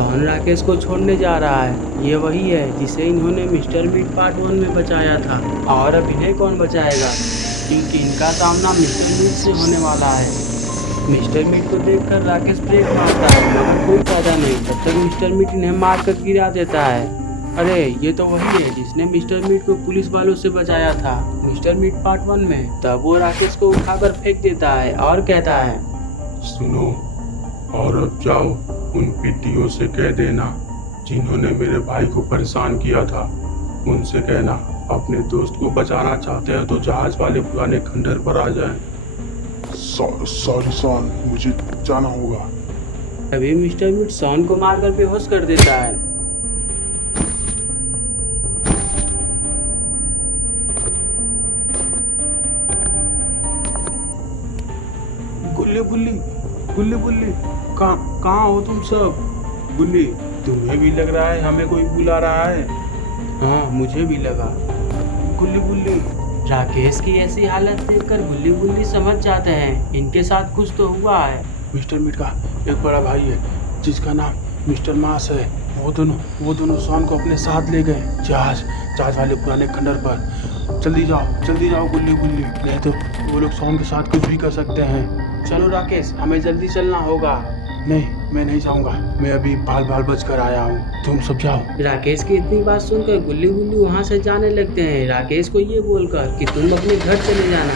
सोहन राकेश को छोड़ने जा रहा है। ये वही है जिसे इन्होंने मिस्टर मीट पार्ट 1 में बचाया था। और अब इन्हें कौन बचाएगा, क्योंकि इनका सामना मिस्टर मीट से होने वाला है। मिस्टर मीट को देखकर राकेश ब्रेक मारता है, मगर कोई फायदा नहीं। तब तक मिस्टर मीट इन्हें मारकर गिरा देता है। अरे ये तो वही है जिसने मिस्टर मीट को पुलिस वालों से बचाया था मिस्टर मीट पार्ट 1 में। तब वो राकेश को उठाकर फेंक देता है और कहता है, सुनो, और अब जाओ उन पिट्टियों से कह देना जिन्होंने मेरे भाई को परेशान किया था, उनसे कहना अपने दोस्त को बचाना चाहते हैं तो जहाज वाले पुराने खंडर पर आ जाएं। सॉरी सॉन, मुझे जाना होगा। तभी मिस्टर मीट सॉन को मारकर बेहोश कर देता है। गुल्ली गुल्ली गुल्ली गुल्ली, कहाँ हो तुम सब? गुल्ली, तुम्हें भी लग रहा है हमें कोई बुला रहा है? हाँ, मुझे भी लगा। गुल्ली गुल्ली, राकेश की ऐसी हालत देखकर गुल्ली गुल्ली समझ जाते हैं इनके साथ कुछ तो हुआ है। मिस्टर मीट का एक बड़ा भाई है जिसका नाम मिस्टर मास है। वो दोनों सॉन को अपने साथ ले गए जहाज वाले पुराने खंडर पर। जल्दी जाओ गुल्ली गुल्ली, नहीं तो वो लोग सॉन के साथ कुछ भी कर सकते हैं। चलो राकेश, हमें जल्दी चलना होगा। नहीं, मैं नहीं जाऊंगा, मैं अभी बाल बच कर आया हूँ, तुम सब जाओ। राकेश की इतनी बात सुनकर गुल्ली गुल्ली वहाँ से जाने लगते हैं, राकेश को ये बोलकर कि तुम अपने घर चले जाना।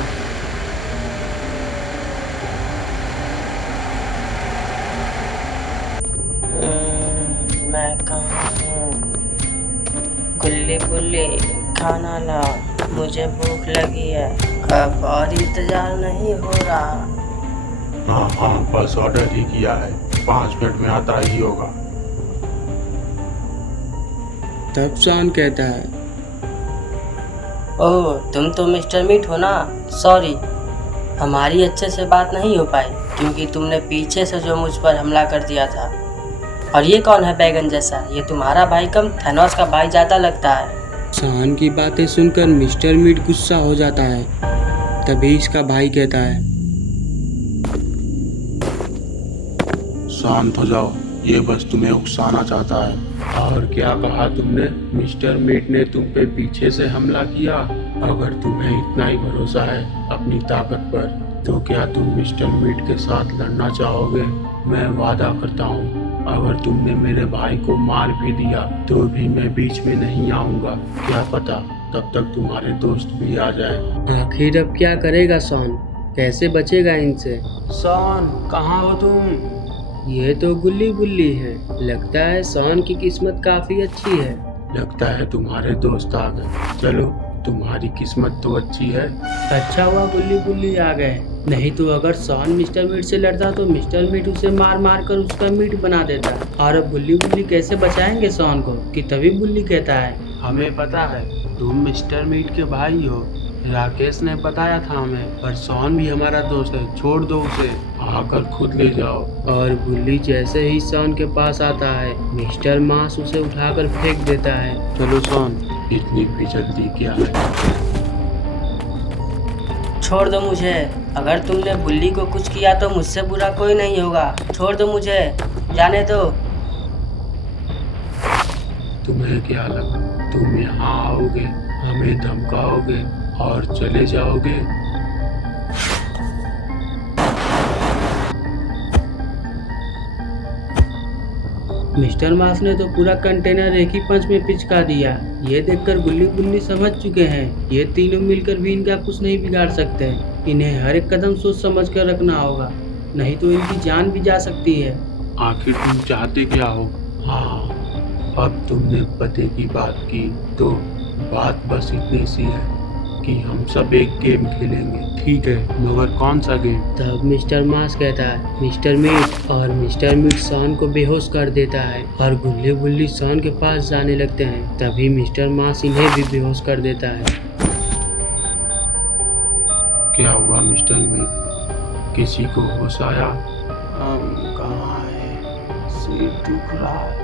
मैं कहाँ हूँ? गुल्ली गुल्ली, खाना ला, मुझे भूख लगी है। अब और इंतजार नहीं हो रहा। हाँ, बस ऑर्डर ही किया है, 5 मिनट में आता ही होगा। तब सॉन कहता है, ओह, तुम तो मिस्टर मीट हो ना। सॉरी, हमारी अच्छे से बात नहीं हो पाई क्योंकि तुमने पीछे से जो मुझ पर हमला कर दिया था। और ये कौन है बैगन जैसा? ये तुम्हारा भाई कम थैनोस का भाई ज़्यादा लगता है। सॉन की बातें सुनकर मिस्टर मीट गुस्सा हो जाता है। तभी इसका भाई कहता है, शांत हो जाओ, ये बस तुम्हें उकसाना चाहता है। और क्या कहा तुमने? मिस्टर मीट ने तुम पे पीछे से हमला किया? अगर तुम्हें इतना ही भरोसा है अपनी ताकत पर, तो क्या तुम मिस्टर मीट के साथ लड़ना चाहोगे? मैं वादा करता हूँ, अगर तुमने मेरे भाई को मार भी दिया तो भी मैं बीच में नहीं आऊँगा। क्या पता तब तक तुम्हारे दोस्त भी आ जाए। आखिर अब क्या करेगा सॉन? कैसे बचेगा इनसे? सॉन, कहाँ हो तुम? ये तो गुल्ली गुल्ली है। लगता है सॉन की किस्मत काफी अच्छी है। लगता है तुम्हारे दोस्त आ गए। चलो, तुम्हारी किस्मत तो अच्छी है। अच्छा हुआ गुल्ली गुल्ली आ गए, नहीं तो अगर सॉन मिस्टर मीट से लड़ता तो मिस्टर मीट उसे मार मार कर उसका मीट बना देता। और अब गुल्ली गुल्ली कैसे बचाएंगे सॉन को? कि तभी गुल्ली कहता है, हमें पता है तुम मिस्टर मीट के भाई हो, राकेश ने बताया था हमें, पर सॉन भी हमारा दोस्त है, छोड़ दो उसे, आकर खुद ले जाओ। और गुल्ली जैसे ही सॉन के पास आता है, मिस्टर मास उसे उठाकर फेंक देता है। चलो सॉन, इतनी भी जल्दी क्या है? छोड़ दो मुझे। अगर तुमने गुल्ली को कुछ किया तो मुझसे बुरा कोई नहीं होगा। छोड़ दो मुझे, जाने दो। तुम्हें क्या लगा तुम यहाँ आओगे, हमें धमकाओगे और चले जाओगे? मिस्टर मास ने तो पूरा कंटेनर एक ही पंच में पिचका दिया। ये देखकर गुल्ली गुल्ली समझ चुके हैं ये तीनों मिलकर भी इनका कुछ नहीं बिगाड़ सकते हैं। इन्हें हर एक कदम सोच समझ कर रखना होगा, नहीं तो इनकी जान भी जा सकती है। आखिर तुम चाहते क्या हो? हाँ, अब तुमने पते की बात की तो बात बस इतनी सी है कि हम सब एक गेम खेलेंगे, ठीक है? मगर कौन सा गेम? तब मिस्टर मास कहता है, मिस्टर मीट। और मिस्टर मीट सॉन को बेहोश कर देता है और गुल्ली गुल्ली सॉन के पास जाने लगते हैं। तभी मिस्टर मास इन्हें भी बेहोश कर देता है। क्या हुआ मिस्टर मीट? किसी को होश आया? हम कहाँ हैं? सिर दुख रहा है।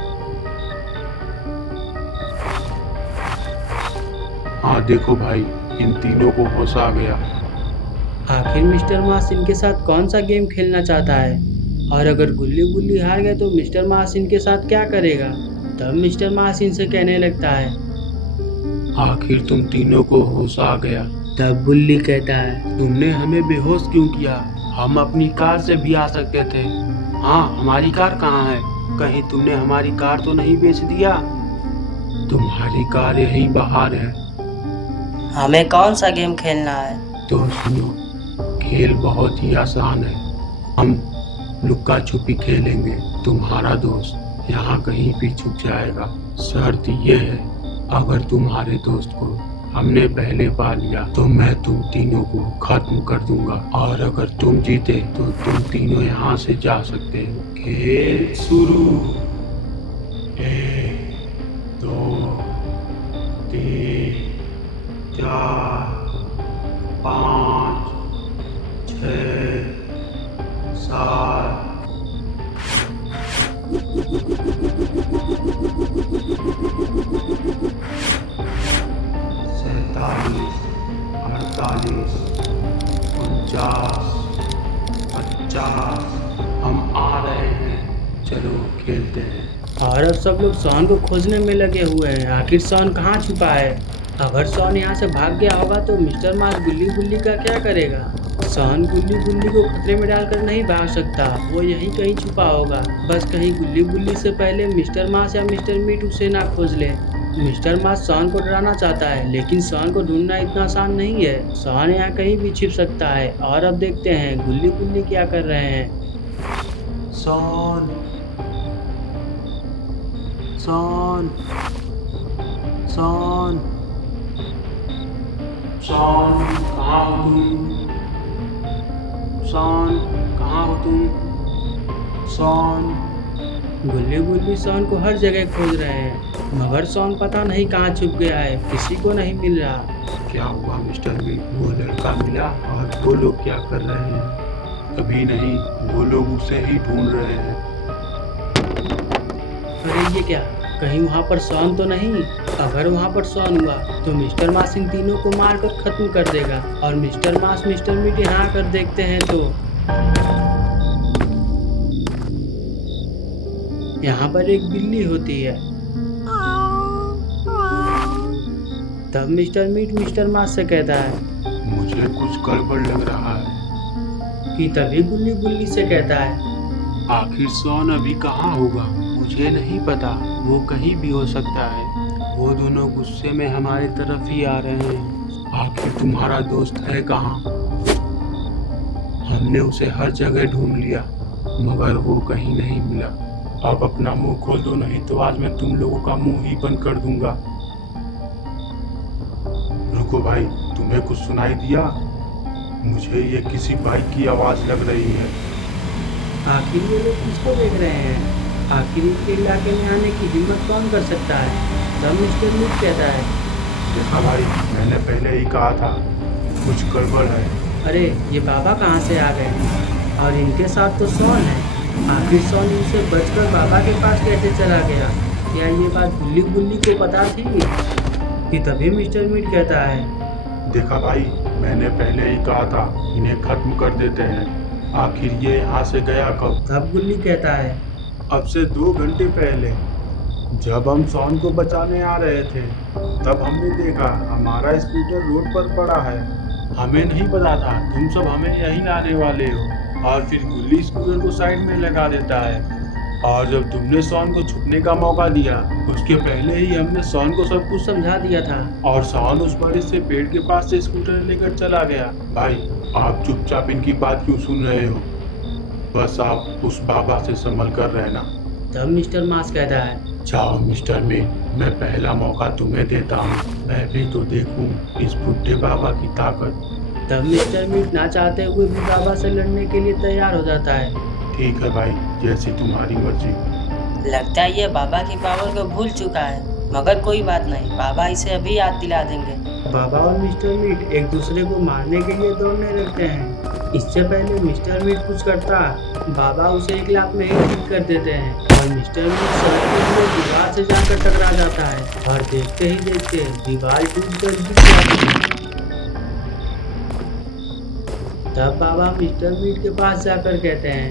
हाँ देखो भाई, इन तीनों को होश आ गया। आखिर मिस्टर मास इनके साथ कौन सा गेम खेलना चाहता है? और अगर गुल्ली गुल्ली हार गए तो मिस्टर मास इनके साथ क्या करेगा? तब मिस्टर मास इनसे कहने लगता है। आखिर तुम तीनों को होश आ गया। तब गुल्ली कहता है, तुमने हमें बेहोश क्यों किया? हम अपनी कार से भी आ सकते थे। हाँ, हमारी कार कहाँ है? कहीं तुमने हमारी कार तो नहीं बेच दिया? तुम्हारी कार यहीं बाहर है। हमें कौन सा गेम खेलना है? तो सुनो, खेल बहुत ही आसान है। हम लुक्का छुपी खेलेंगे। तुम्हारा दोस्त यहाँ कहीं भी छुप जाएगा। शर्त ये है, अगर तुम्हारे दोस्त को हमने पहले पा लिया तो मैं तुम तीनों को खत्म कर दूंगा, और अगर तुम जीते तो तुम तीनों यहाँ से जा सकते हो। खेल शुरू। 1 2 3 4 5 6 7 47 48 49 50। हम आ रहे हैं, चलो खेलते हैं। और अब सब लोग शॉन को खोजने में लगे हुए हैं। आखिर शॉन कहाँ छुपा है? अगर शॉन यहाँ से भाग गया होगा तो मिस्टर मास गुल्ली गुल्ली का क्या करेगा? शॉन गुल्ली गुल्ली को खतरे में डालकर नहीं भाग सकता, वो यहीं कहीं छुपा होगा। बस कहीं गुल्ली गुल्ली से पहले मिस्टर मास या मिस्टर मीट उसे ना खोज ले। मिस्टर मास शॉन को डराना चाहता है, लेकिन शॉन को ढूंढना इतना आसान नहीं है। शॉन यहाँ कहीं भी छिप सकता है। और अब देखते हैं गुल्ली गुल्ली क्या कर रहे हैं। शॉन शॉन शॉन शॉन, कहाँ हो तुम? शॉन कहाँ हो तुम? शॉन। गुल्ली गुल्ली शॉन को हर जगह खोज रहे हैं, मगर शॉन पता नहीं कहाँ छुप गया है, किसी को नहीं मिल रहा। क्या हुआ मिस्टर मीट? वो लड़का मिला और वो लोग क्या कर रहे हैं? अभी नहीं, वो लोग उसे ही ढूंढ रहे हैं। अरे ये क्या, कहीं वहाँ पर शॉन तो नहीं? अगर वहाँ पर शॉन हुआ तो मिस्टर मास इन तीनों को मारकर खत्म कर देगा, और मिस्टर मास मिस्टर मीट यहाँ आकर देखते हैं तो यहाँ पर एक बिल्ली होती है। तब मिस्टर मीट मिस्टर मास से कहता है मुझे कुछ गड़बड़ लग रहा है। कि तभी गुल्ली गुल्ली से कहता है, आखिर शॉन अभी कहाँ होगा? मुझे नहीं पता, वो कहीं भी हो सकता है। वो दोनों गुस्से में हमारी तरफ ही आ रहे हैं। आखिर तुम्हारा दोस्त है कहाँ? हमने उसे हर जगह ढूंढ लिया, मगर वो कहीं नहीं मिला। अब अपना मुंह खोल दो, नहीं तो आज मैं तुम लोगों का मुंह ही बंद कर दूंगा। रुको भाई, तुम्हें कुछ सुनाई दिया? मुझे ये किसी बाइक की आवाज लग रही है। आखिर ये लोग किसको देख रहे हैं? आखिर इनके इलाके में आने की हिम्मत कौन कर सकता है? तब मिस्टर मीट कहता है, देखा भाई, मैंने पहले ही कहा था कुछ गड़बड़ है। अरे ये बाबा कहाँ से आ गए? और इनके साथ तो शॉन है। आखिर शॉन इनसे बचकर बाबा के पास कैसे चला गया? क्या ये बात गुल्ली गुल्ली को पता थी? कि तभी मिस्टर मीट कहता है, देखा भाई, मैंने पहले ही कहा था इन्हें खत्म कर देते हैं। आखिर ये यहाँ से गया कब? तब गुल्ली कहता है, अब से 2 घंटे पहले, जब हम शॉन को बचाने आ रहे थे, तब हमने देखा हमारा स्कूटर रोड पर पड़ा है। हमें नहीं पता था तुम सब हमें यहीं लाने वाले हो, और फिर गुल्ली स्कूटर को साइड में लगा देता है। और जब तुमने शॉन को छुपने का मौका दिया, उसके पहले ही हमने शॉन को सब कुछ समझा दिया था। और शॉन उस बड़े से पेड़ के पास से स्कूटर लेकर चला गया। भाई, आप चुपचाप इनकी बात क्यों सुन रहे हो? बस आप उस बाबा से संभल कर रहना। तब मिस्टर मास कहता है, जाओ मिस्टर मीट, मैं पहला मौका तुम्हें देता हूँ। मैं भी तो देखूं इस बुढ़े बाबा की ताकत। तब मिस्टर मीट ना चाहते हुए भी बाबा से लड़ने के लिए तैयार हो जाता है। ठीक है भाई, जैसी तुम्हारी मर्जी। लगता है ये बाबा की पावर को भूल चुका है, मगर कोई बात नहीं, बाबा इसे अभी याद दिला देंगे। बाबा और मिस्टर मीट एक दूसरे को मारने के लिए दौड़ने लगते हैं। इससे पहले मिस्टर मीट कुछ करता, बाबा उसे एक लात में ही ठीक कर देते हैं, और मिस्टर मीट सड़कते हुए दीवार से जाकर टकरा जाता है, और देखते ही देखते दीवार टूटकर गिर जाती है। तब बाबा मिस्टर मीट के पास जाकर कहते हैं,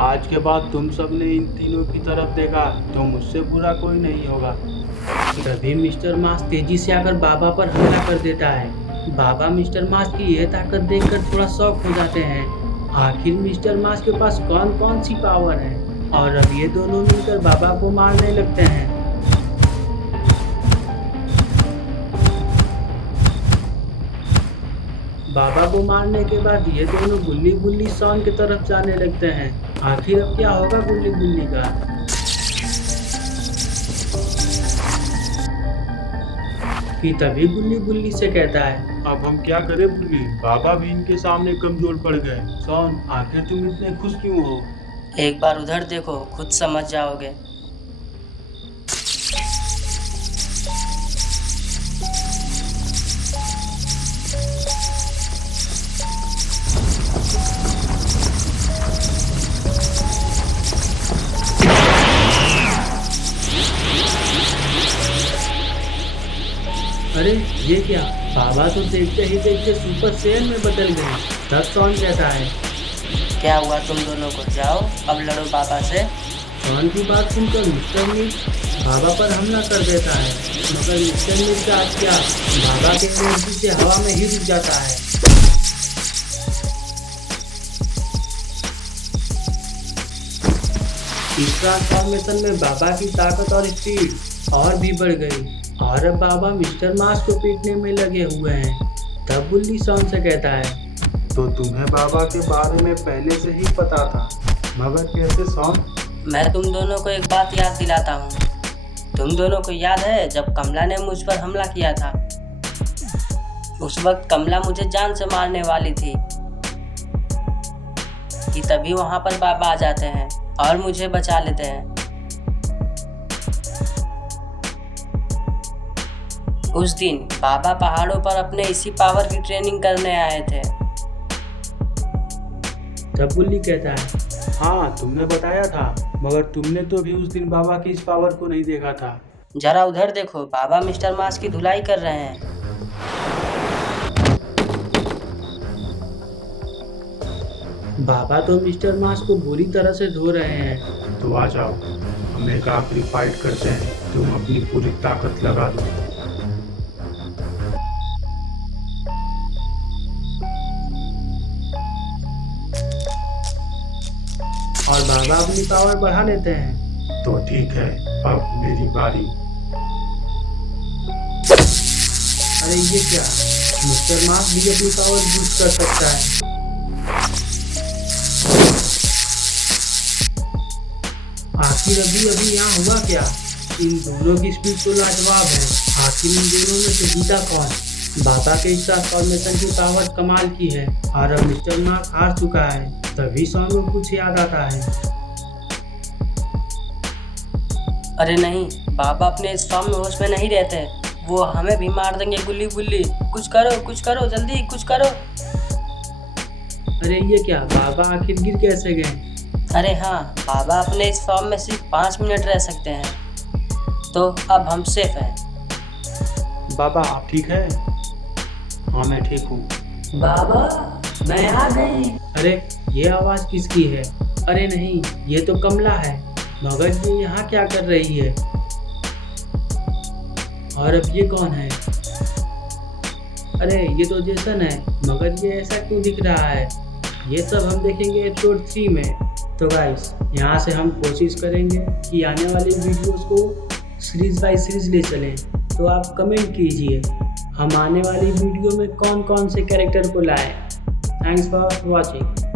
आज के बाद तुम सब ने इन तीनों की तरफ देखा तो मुझसे बुरा कोई नहीं होगा। तभी मिस्टर मास तेजी से आकर बाबा पर हमला कर देता है। बाबा मिस्टर मास की यह ताकत देखकर थोड़ा शॉक हो जाते हैं। आखिर मिस्टर मास के पास कौन कौन सी पावर है, और अब ये दोनों मिलकर बाबा को मारने लगते हैं। बाबा को मारने के बाद ये दोनों गुल्ली गुल्ली शॉन की तरफ जाने लगते हैं। आखिर अब क्या होगा गुल्ली गुल्ली का? कि तभी गुल्ली गुल्ली से कहता है, अब हम क्या करें बुल्ली, बाबा भी इनके सामने कमजोर पड़ गए। शॉन आखिर तुम इतने खुश क्यों हो? एक बार उधर देखो, खुद समझ जाओगे। अरे ये क्या, बाबा तो देखते ही देखते सुपर सेल में बदल गए। तब शॉन कहता है, क्या हुआ तुम दोनों को, जाओ अब लड़ो बाबा से। शॉन की बात सुनकर मिस्टर मीट बाबा पर हमला कर देता है, मगर मिस्टर मीट का आज क्या, बाबा के एनर्जी से हवा में ही रुक जाता है। इस ट्रांसफॉर्मेशन में बाबा की ताकत और स्पीड और भी बढ़ गई, और अब बाबा मिस्टर मास को पीटने में लगे हुए हैं। तब बुल्ली शॉन से कहता है, तो तुम्हें बाबा के बारे में पहले से ही पता था, मगर कैसे शॉन? मैं तुम दोनों को एक बात याद दिलाता हूँ। तुम दोनों को याद है जब कमला ने मुझ पर हमला किया था? उस वक्त कमला मुझे जान से मारने वाली थी कि तभी वहां पर बाबा आ जाते हैं और मुझे बचा लेते हैं। उस दिन बाबा पहाड़ों पर अपने इसी पावर की ट्रेनिंग करने आए थे। तब बुल्ली कहता है, हाँ तुमने बताया था, मगर तुमने तो भी उस दिन बाबा की इस पावर को नहीं देखा था। जरा उधर देखो, बाबा मिस्टर मास की धुलाई कर रहे हैं। बाबा तो मिस्टर मास को बुरी तरह से धो रहे हैं। तो आ जाओ, हम एक आखिरी फाइट करते हैं, तुम अपनी पूरी ताकत लगा दो। और बाबा अपनी पावर बढ़ा लेते हैं। तो ठीक है, अब मेरी बारी। अरे ये क्या, मिस्टर मास भी अपनी पावर बूस्ट कर सकता है। आखिर अभी अभी यहाँ हुआ क्या? इन दोनों की स्पीड तो लाजवाब है। आखिर इन दोनों में से जीता कौन? बाबा के इस ट्रांसफॉर्मेशन की पावर कमाल की है, और अब मिस्टर मास हार चुका है। तभी शॉन को कुछ याद आता है। अरे नहीं, बाबा अपने इस फॉर्म में होश में नहीं रहते, वो हमें भी मार देंगे। गुल्ली गुल्ली, कुछ करो जल्दी कुछ करो। अरे ये क्या, बाबा आखिर गिर कैसे गए? अरे हाँ, बाबा अपने इस फॉर्म में सिर्फ 5 मिनट रह सकते हैं, तो अब हम सेफ हैं। बाबा आप ठीक है? हाँ मैं ठीक हूँ। बाबा मैं आ गई। अरे ये आवाज़ किसकी है? अरे नहीं, ये तो कमला है, मगर ये यहाँ क्या कर रही है? और अब ये कौन है? अरे ये तो जेसन है, मगर ये ऐसा क्यों दिख रहा है? ये सब हम देखेंगे एपिसोड 3 में। तो गाइस, यहाँ से हम कोशिश करेंगे कि आने वाली वीडियोस को सीरीज बाय सीरीज ले चलें। तो आप कमेंट कीजिए हम आने वाली वीडियो में कौन कौन से कैरेक्टर को लाएं। Thanks for watching.